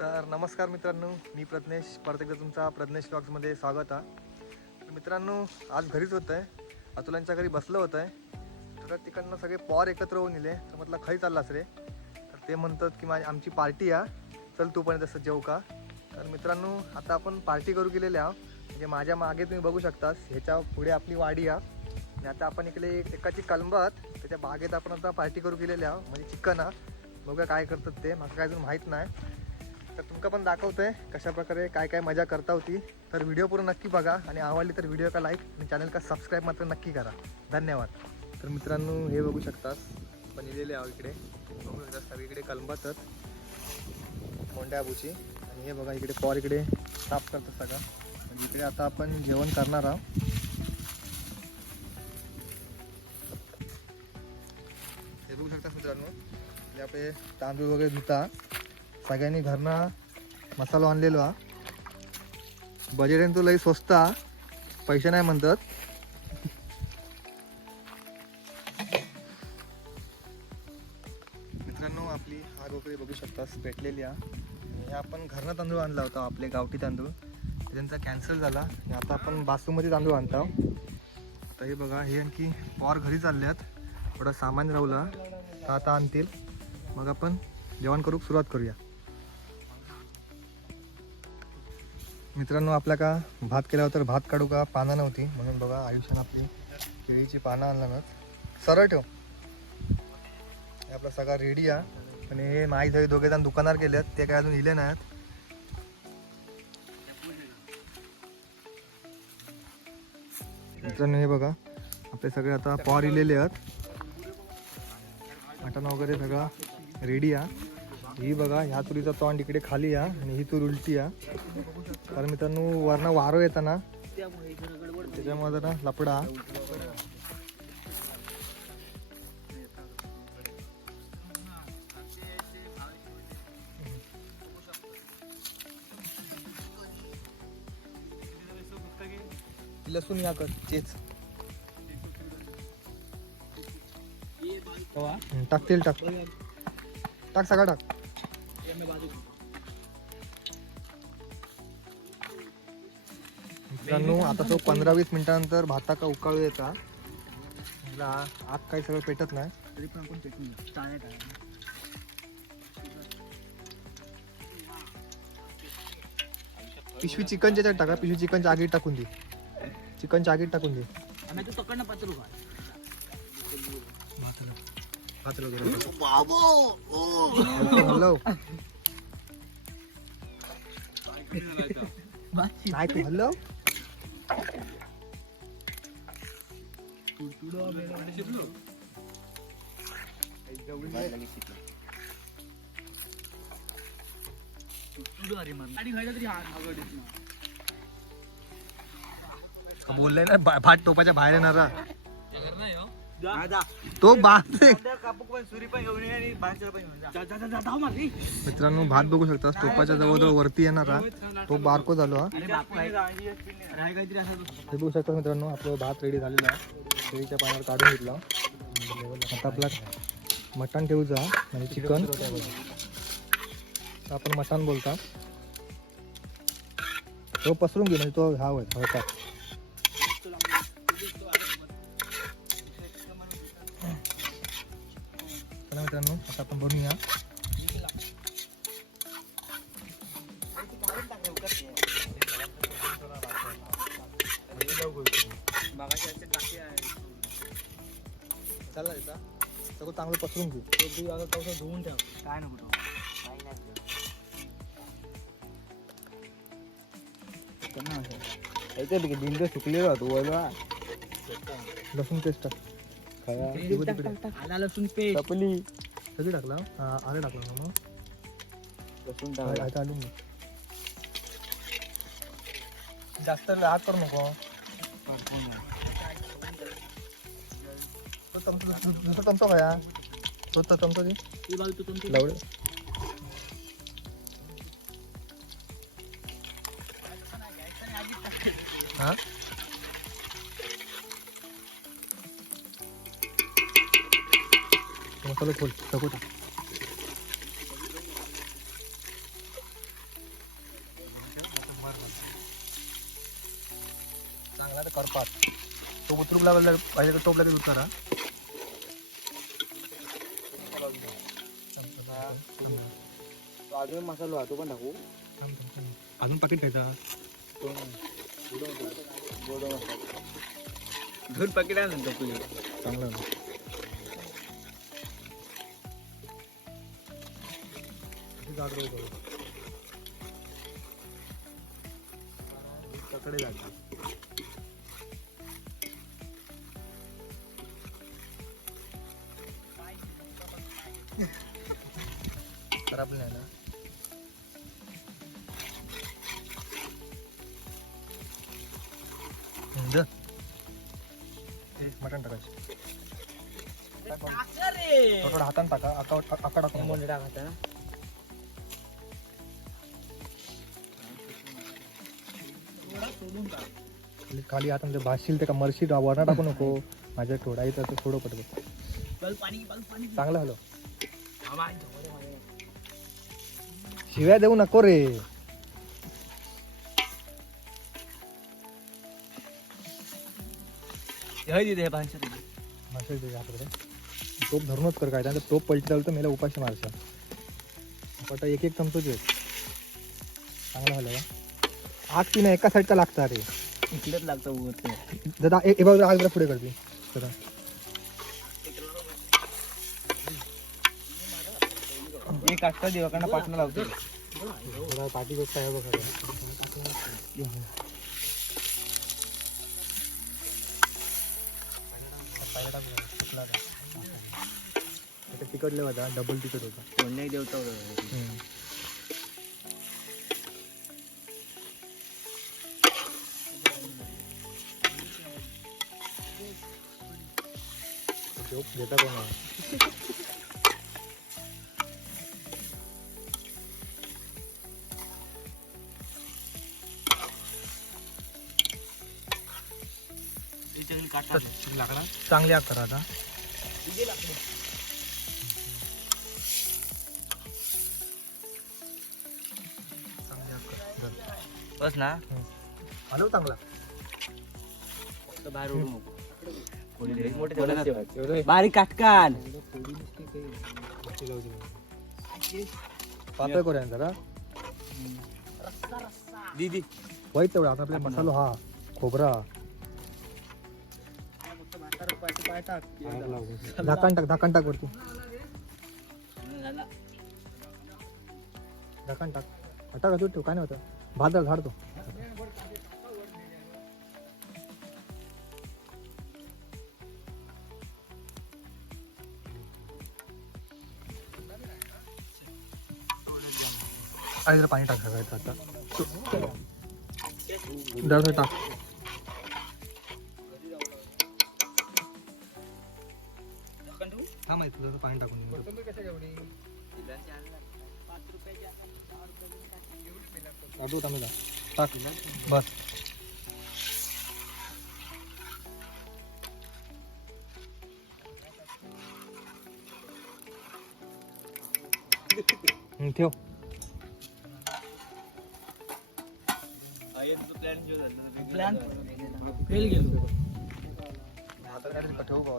तर नमस्कार मित्रांनो, मी प्रज्ञेश. परत एकदा तुमचा प्रज्ञेश व्लॉग्समध्ये स्वागत आहे. तर मित्रांनो, आज घरीच होतं आहे, अतुलांच्या घरी बसलं होतं आहे. तर तिकडनं सगळे पॉर एकत्र होऊन इले. तर म्हटलं खाई चाललास रे? तर ते म्हणतात की आमची पार्टी आहे, चल तू पण तसं जेव का. तर मित्रांनो, आता आपण पार्टी करू गेलेले आहोत. म्हणजे माझ्या मागे तुम्ही बघू शकता, ह्याच्या पुढे आपली वाडी आहे आणि आता आपण इकडे एकाची कलंबात त्याच्या बागेत आपण आता पार्टी करू गेलेले आहोत. म्हणजे चिकन आहे, बघूया काय करतात ते, मला काय अजून माहीत नाही. तर तुमका पण दाखवतोय कशा प्रकारे काय काय मजा करता होती. तर व्हिडिओ पूर्ण नक्की बघा आणि आवडली तर व्हिडिओ का लाईक आणि चॅनल का सबस्क्राईब मात्र नक्की करा. धन्यवाद. तर मित्रांनो, हे बघू शकता पण इलेले आहो इकडे, बघू शकता सगळीकडे कलंबातच मोंड्याबूची. आणि हे बघा इकडे पॉर इकडे साफ करतात सगळं. आणि इकडे आता आपण जेवण करणार आहोत. हे बघू शकता मित्रांनो, हे आपले तांदूळ वगैरे धुता. सगळ्यांनी घरना मसाला आणलेलो हा. बजेट तो लई स्वस्त हा, पैसे नाही म्हणतात. मित्रांनो, आपली आग वगैरे बघू शकता पेटलेली हा. आणि आपण घरनं तांदूळ आणला होता, आपले गावठी तांदूळ. त्यांचा कॅन्सल झाला आणि आता आपण बासमती तांदूळ आणतो. तर हे बघा, हे आणखी पॉर घरी चालल्यात, थोडं सामान राहुला तर आता आणतील. मग आपण जेवण करू सुरुवात करूया. मित्रांनो, आपल्या का भात केल्यावर तर भात काढू का पानं नव्हती, म्हणून बघा आयुष्यानं आपली केळीची पानं आणला ना. सरळ ठेव. हे आपला सगळा रेडी आहे. आणि हे माहीत आहे दोघे जण दुकानावर गेलेत, ते काय अजून इले नाहीत. मित्रांनो, हे बघा आपले सगळे आता पॉर इलेले आहेत. मटण वगैरे सगळा रेडी आहे. ही बघा, ह्या तुरीचा तोंड इकडे खाली आहे आणि ही तूर उलटी आहे. कारण मित्रांनो, वरनं वारो येतं ना, त्याच्यामुळे जरा लपडा. लसूण या कर चेच टाक, तेल टाक, टाक सगळं टाक. मित्रांनो, आता तो 15-20 मिनिटानंतर भाता का उकाळू येता. आग काही सगळं पेटत नाही. पिशवी चिकनच्या याच्यात टाका, पिशवी चिकनच्या आगीत टाकून दे, चिकनच्या आगीत टाकून दे. हॅलो काय तू हॅलो बोललाय ना, भात टोपाच्या बाहेर येणार तो भात. मित्रांनो, भात बघू शकता टोपाच्या जवळ वरती येणारा तो बारको झालो हा. हे बघू शकता मित्रांनो, आपलं भात रेडी झालेला आहे. केळीच्या पाण्यावर काढून घेतला. आता आपला मटण ठेवूचा म्हणजे चिकन, आपण मटण बोलता. तो पसरून घे म्हणजे तो हा होता. मित्रांनो, आता आपण बनवूया. चालला त्याचा सगळं चांगलं पसरून घेऊ. धुवून ठेव, काय नको बिंदू सुकलेला होतो. लसूण पेस्ट टाक, लसूण पेस्ट सगळी टाकला. आलं टाकलं मग लसूण टाकून जास्त हात करू नको. दुसरा चमचा खाया, स्वतः चमचा दे लावडे. हा मसाला खोल टाकू टाक. उकडूक लागलं पाहिजे तर टोप लगेच उतरा. अजून मसाला तो पण टाकू. अजून पाकिट खायचा. 2 पाकिट आहे नंतर तुझे चांगलं पकडे जाते. खराब नाही ना. मटण टाकायचं. थोडं हातानं टाका. आका टाकून मोंडे टाकायचा ना. खाली हात म्हणजे भासशील ते का मरशी वरणा टाकू नको. माझ्या थोडा येतं तर थोडं पडतो. चांगलं हलो. शिव्या देऊ नको रे. टोप धरूनच कर काय त्यानंतर टोप पलटी झालं तर मला उपाशी मारशा. आता एक चमचो घे. चांगलं झालं का. आग ती नाही एका साईडचा लागता रे. इकडेच लागतं दादा एक बाजूला आग जरा पुढे करते जरा. एक आटका देवाकडनं पाठवून लावतो. पाठी गोष्ट आहे बघा. तिकडले होता डबल तिकट होता. कोणी देवता जोक घेता कोण लाकडा चांगली आग करा आता. बस ना. हॅलो चांगला बाहेर उडू नको. बारीक काटकान पातळ करूया जरा. दीदी वाईट तेवढा आता आपला मसाला हा खोबरा झाकण टाक वरती. झाकण टाक. हटा का तू ठेव काय नाही होतं. भात झाडतो. जरा पाणी टाक सगळ्यात आता. जरा टाक. हा माहिती तुझं पाणी टाकून टाक बस. ठेव. प्लॅन फेल गेलो. आता काय ठेवू का.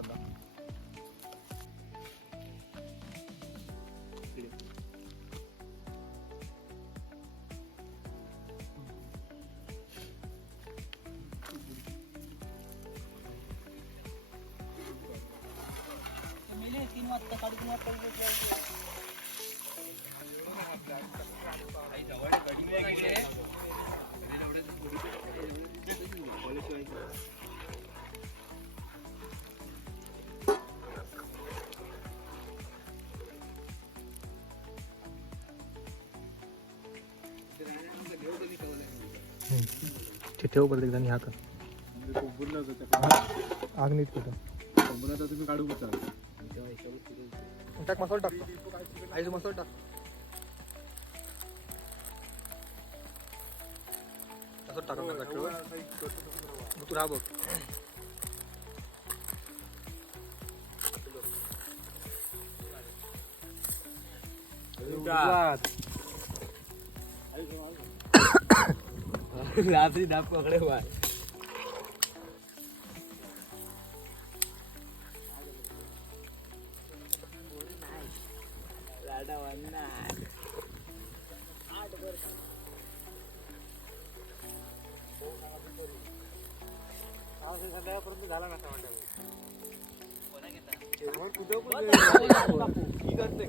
ठेव परत एकदा ह्या कर. आग नीट कुठं तुम्ही काढू टाक. मसाला टाक. आईचा मसाला टाक. असं टाका तू राहा बघ. रात्री दाब पकडे हुआ.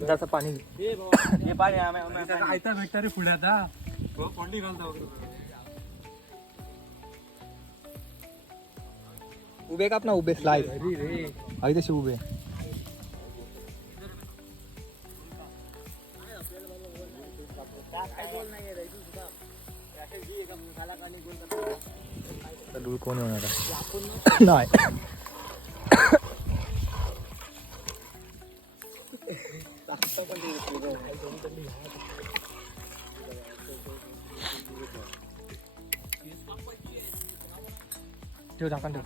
जसं पाणी भेटता रे पुढ्यात हा कोंडी घालता उभे काप ना उभे स्लाइड आई तशी उभे धूळ कोण होणार आहे? नाही ठेव झाकण ठेव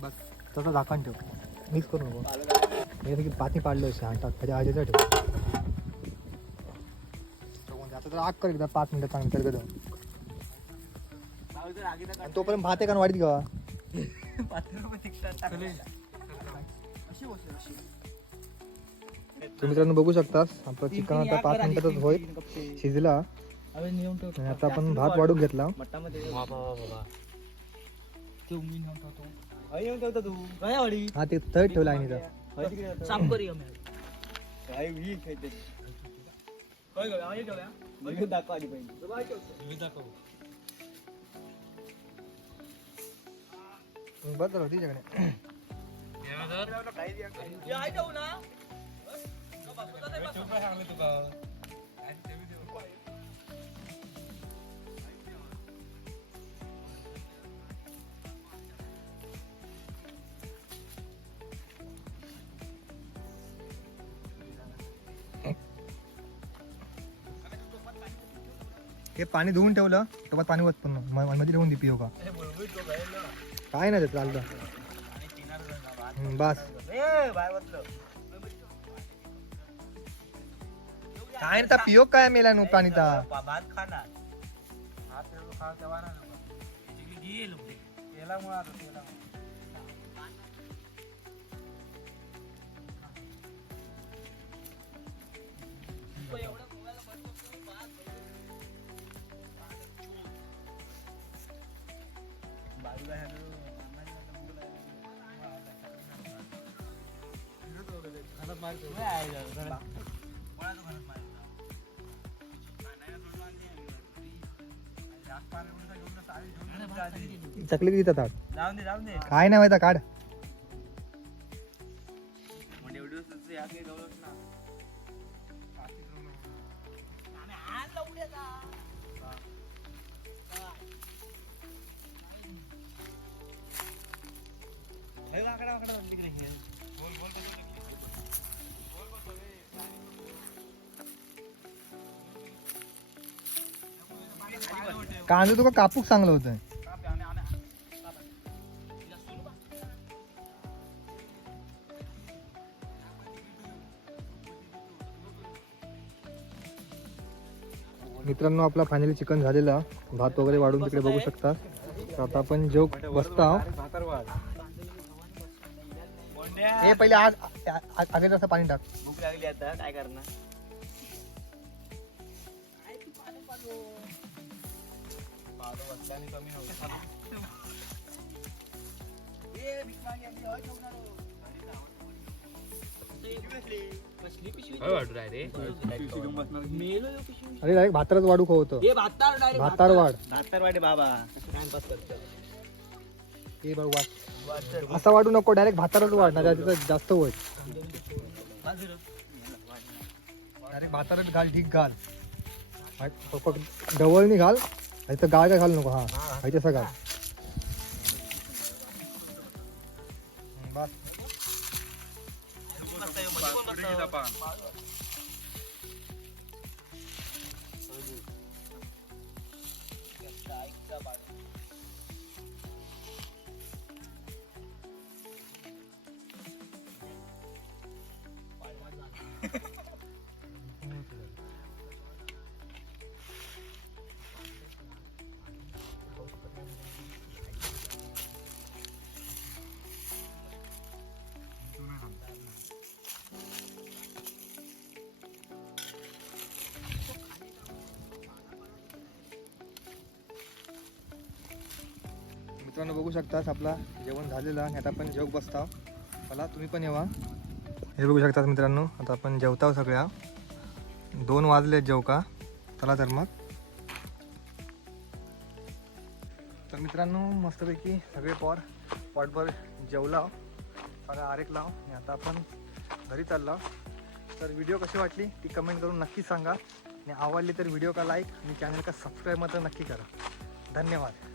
बस तसं झाकण ठेव मिक्स करू नको म्हणजे पाती पाडलं असे आणि टाक त्याच्या आजीचा ठेव आता तर आग कर एकदा 5 मिनिटं चांगली तर गरम आणि तोपर्यंत भात आहे का वाढीत घ्या तुम्ही मित्रांनो बघू शकता आपलं चिकन आता 5 मिनिटातच होईल शिजला आणि आता आपण भात वाढून घेतला हा ते थर्ड ठेवला आहे बस झालं तिच्याकडे हे पाणी धुवून ठेवलं तेव्हा पाणी वत पण मध्ये ठेवून दे पिओ का काय नाही त्यात चालतं बस काय ना पिओ काय मेला नु पाणी ता चकली किती ताट काय नाही माहिती काढ कांदा तुका कापूक चांगलं होतं मित्रांनो आपला फायनली चिकन झालेला भात वगैरे वाढून तिकडे बघू शकता तर आता आपण जेव बसता हे पहिले आज आगे जसं पाणी टाक भूक लागली आता काय करणार अरे डायरेक्ट भातारच वाढू होतं भातार वाढ बाबा हे बघ वाढ असा वाढू नको डायरेक्ट भातारच वाढ ना त्याचं जास्त होईल डायरेक्ट भातारच घाल ठीक घाल डवळणी घाल तर गाळ काय घाल नको हा तसं घाल बस मित्रांनो बघू शकतास आपला जेवण झालेलं आणि आता आपण जेव बसता. मला तुम्ही पण येवा. हे बघू शकतात मित्रांनो, आता आपण जेवताव सगळ्या. 2 वाजले जेवका. चला तर मग. तर मित्रांनो मस्तपैकी सगळे पॉटभर जेवला, सगळा आरेक लाव आणि आता आपण घरी चाललो. तर व्हिडिओ कशी वाटली ती कमेंट करून नक्की सांगा आणि आवडली तर व्हिडिओ का लाईक आणि चॅनल का सबस्क्राईब मात्र नक्की करा. धन्यवाद.